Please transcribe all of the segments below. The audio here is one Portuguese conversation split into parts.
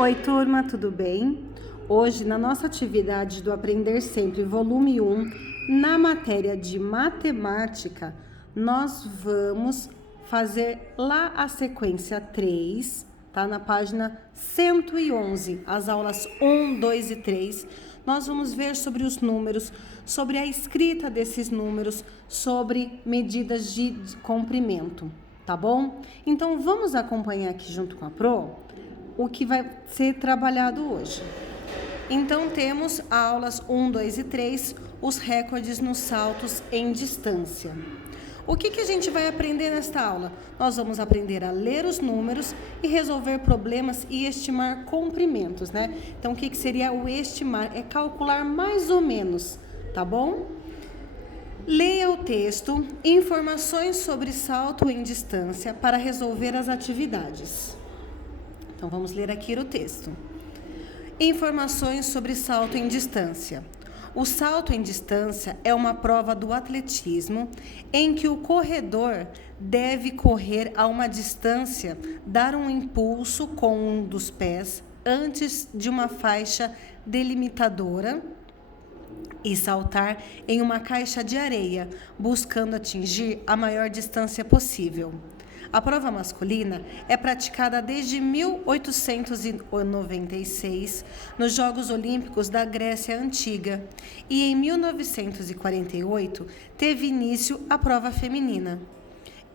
Oi, turma, tudo bem? Hoje, na nossa atividade do Aprender Sempre, volume 1, na matéria de matemática, nós vamos fazer lá a sequência 3, tá? Na página 111, as aulas 1, 2 e 3. Nós vamos ver sobre os números, sobre a escrita desses números, sobre medidas de comprimento, tá bom? Então, vamos acompanhar aqui junto com a Pro o que vai ser trabalhado hoje. Então, temos aulas 1, 2 e 3, os recordes nos saltos em distância. O que a gente vai aprender nesta aula? Nós vamos aprender a ler os números e resolver problemas e estimar comprimentos, né? Então, o que seria o estimar? É calcular mais ou menos, tá bom? Leia o texto, informações sobre salto em distância para resolver as atividades. Então, vamos ler aqui o texto. Informações sobre salto em distância. O salto em distância é uma prova do atletismo em que o corredor deve correr a uma distância, dar um impulso com um dos pés antes de uma faixa delimitadora e saltar em uma caixa de areia, buscando atingir a maior distância possível. A prova masculina é praticada desde 1896 nos Jogos Olímpicos da Grécia Antiga e em 1948 teve início a prova feminina.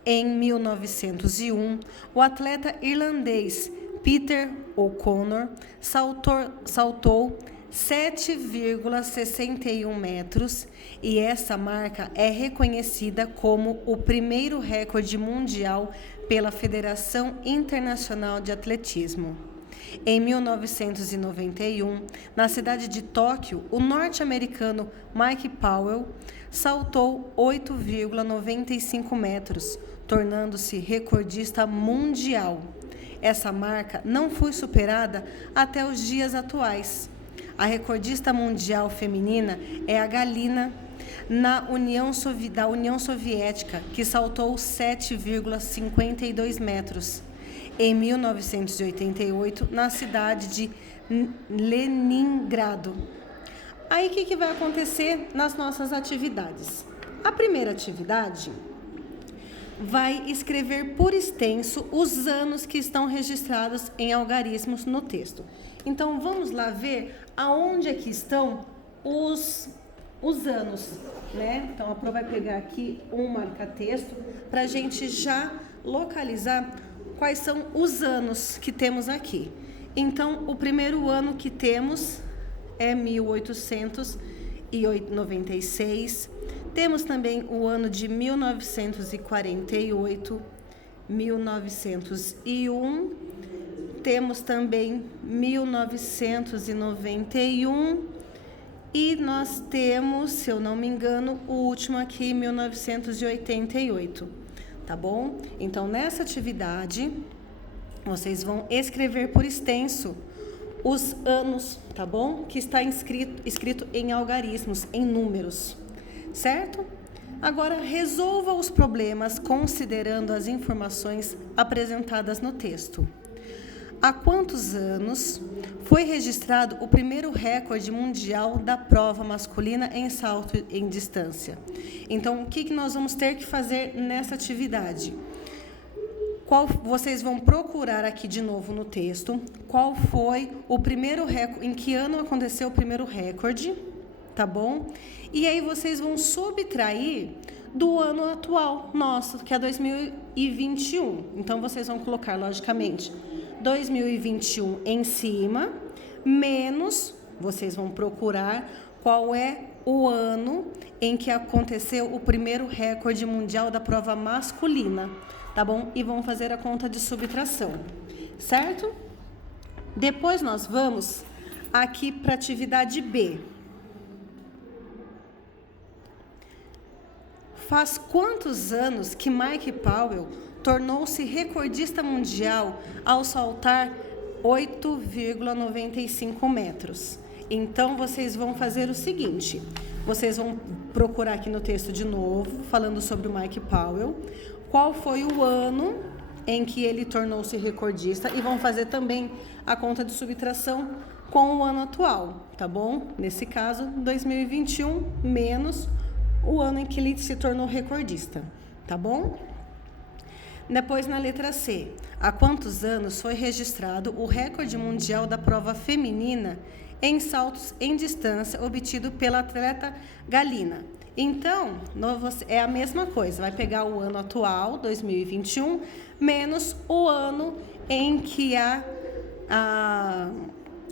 Em 1901, o atleta irlandês Peter O'Connor saltou 7,61 metros e essa marca é reconhecida como o primeiro recorde mundial pela Federação Internacional de Atletismo. Em 1991, na cidade de Tóquio, o norte-americano Mike Powell saltou 8,95 metros, tornando-se recordista mundial. Essa marca não foi superada até os dias atuais. A recordista mundial feminina é a Galina, da União Soviética, que saltou 7,52 metros. Em 1988, na cidade de Leningrado. Aí, o que vai acontecer nas nossas atividades? A primeira atividade vai escrever por extenso os anos que estão registrados em algarismos no texto. Então, vamos lá ver aonde aqui estão os anos, né? Então, a Pro vai pegar aqui um marca-texto para a gente já localizar quais são os anos que temos aqui. Então, o primeiro ano que temos é 1896. Temos também o ano de 1948, 1901. Temos também 1991 e nós temos, se eu não me engano, o último aqui, 1988, tá bom? Então, nessa atividade, vocês vão escrever por extenso os anos, tá bom? Que está escrito em algarismos, em números, certo? Agora, resolva os problemas considerando as informações apresentadas no texto. Há quantos anos foi registrado o primeiro recorde mundial da prova masculina em salto em distância? Então, o que nós vamos ter que fazer nessa atividade? Vocês vão procurar aqui de novo no texto qual foi o primeiro recorde, em que ano aconteceu o primeiro recorde, tá bom? E aí vocês vão subtrair do ano atual nosso, que é 2021. Então, vocês vão colocar, logicamente, 2021 em cima, menos, vocês vão procurar qual é o ano em que aconteceu o primeiro recorde mundial da prova masculina, tá bom? E vão fazer a conta de subtração, certo? Depois nós vamos aqui para a atividade B. Faz quantos anos que Mike Powell tornou-se recordista mundial ao saltar 8,95 metros? Então, vocês vão fazer o seguinte, vocês vão procurar aqui no texto de novo, falando sobre o Mike Powell, qual foi o ano em que ele tornou-se recordista e vão fazer também a conta de subtração com o ano atual, tá bom? Nesse caso, 2021 menos o ano em que ele se tornou recordista, tá bom? Depois, na letra C, há quantos anos foi registrado o recorde mundial da prova feminina em saltos em distância obtido pela atleta Galina? Então, é a mesma coisa, vai pegar o ano atual, 2021, menos o ano em que a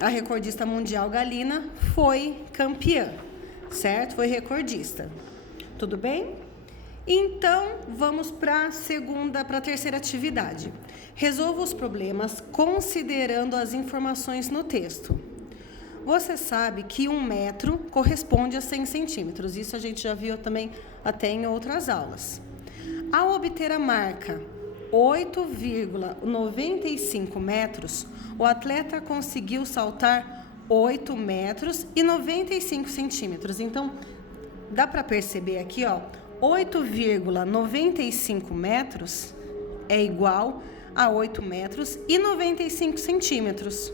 recordista mundial Galina foi campeã, certo? Foi recordista. Tudo bem? Então, vamos para a terceira atividade. Resolva os problemas considerando as informações no texto. Você sabe que 1 metro corresponde a 100 centímetros. Isso a gente já viu também até em outras aulas. Ao obter a marca 8,95 metros, o atleta conseguiu saltar 8 metros e 95 centímetros. Então, dá para perceber aqui, ó, 8,95 metros é igual a 8 metros e 95 centímetros.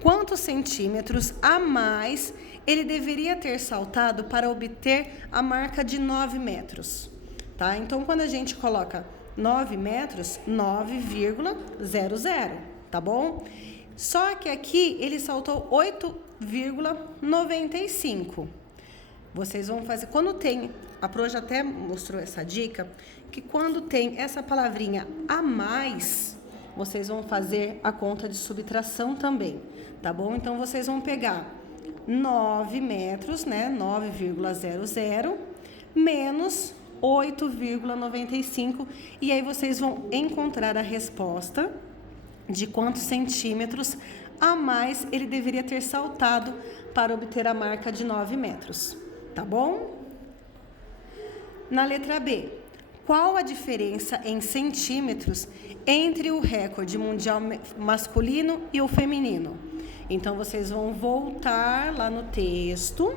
Quantos centímetros a mais ele deveria ter saltado para obter a marca de 9 metros? Tá? Então, quando a gente coloca 9 metros, 9,00, tá bom? Só que aqui ele saltou 8,95. Vocês vão fazer, quando tem, a Pro já até mostrou essa dica, que quando tem essa palavrinha a mais, vocês vão fazer a conta de subtração também, tá bom? Então, vocês vão pegar 9 metros, né, 9,00, menos 8,95, e aí vocês vão encontrar a resposta de quantos centímetros a mais ele deveria ter saltado para obter a marca de 9 metros, tá bom? Na letra B, qual a diferença em centímetros entre o recorde mundial masculino e o feminino? Então, vocês vão voltar lá no texto,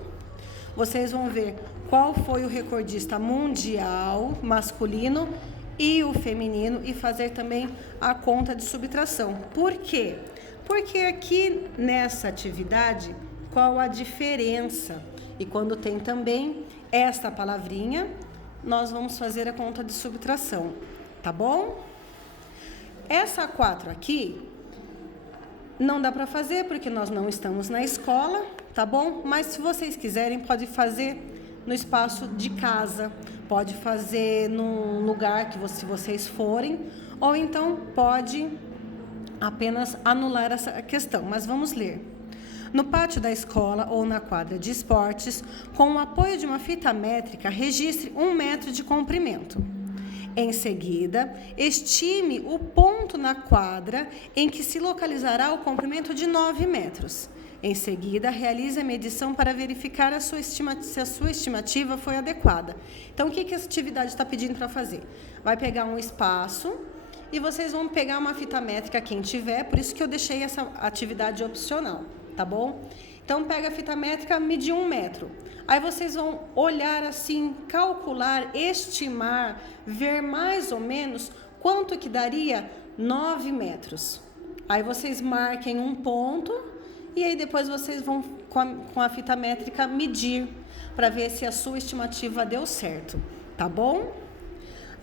vocês vão ver qual foi o recordista mundial masculino e o feminino e fazer também a conta de subtração. Por quê? Porque aqui nessa atividade, qual a diferença? E quando tem também esta palavrinha, nós vamos fazer a conta de subtração, tá bom? Essa 4 aqui não dá para fazer porque nós não estamos na escola, tá bom? Mas se vocês quiserem, pode fazer no espaço de casa, pode fazer num lugar que se vocês forem, ou então pode apenas anular essa questão, mas vamos ler. No pátio da escola ou na quadra de esportes, com o apoio de uma fita métrica, registre 1 metro de comprimento. Em seguida, estime o ponto na quadra em que se localizará o comprimento de 9 metros. Em seguida, realize a medição para verificar se a sua estimativa foi adequada. Então, o que essa atividade está pedindo para fazer? Vai pegar um espaço e vocês vão pegar uma fita métrica, quem tiver, por isso que eu deixei essa atividade opcional, tá bom? Então, pega a fita métrica, medir 1 metro. Aí vocês vão olhar assim, calcular, estimar, ver mais ou menos quanto que daria 9 metros. Aí vocês marquem um ponto e aí depois vocês vão com a fita métrica medir para ver se a sua estimativa deu certo, tá bom?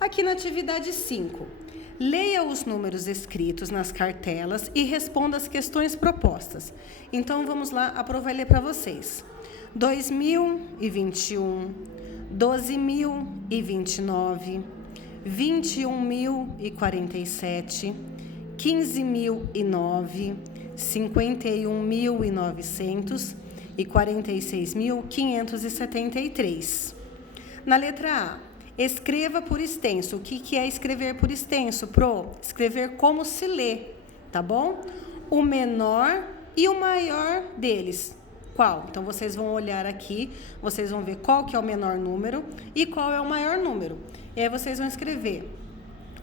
Aqui na atividade 5, leia os números escritos nas cartelas e responda as questões propostas. Então, vamos lá, a Pro vai ler para vocês. 2021, 12.029, 21.047, 15.009, 51.900 e 46.573. Na letra A, escreva por extenso. O que é escrever por extenso, Pro? Escrever como se lê, tá bom? O menor e o maior deles. Qual? Então, vocês vão olhar aqui, vocês vão ver qual que é o menor número e qual é o maior número. E aí, vocês vão escrever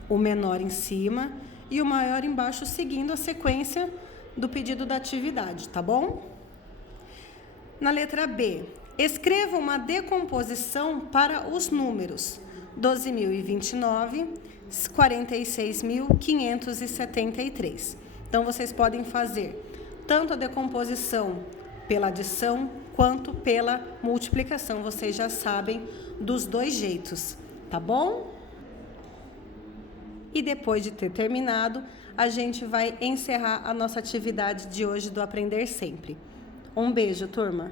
o menor em cima e o maior embaixo, seguindo a sequência do pedido da atividade, tá bom? Na letra B, escreva uma decomposição para os números 12.029, 46.573. Então, vocês podem fazer tanto a decomposição pela adição quanto pela multiplicação. Vocês já sabem dos dois jeitos, tá bom? E depois de ter terminado, a gente vai encerrar a nossa atividade de hoje do Aprender Sempre. Um beijo, turma!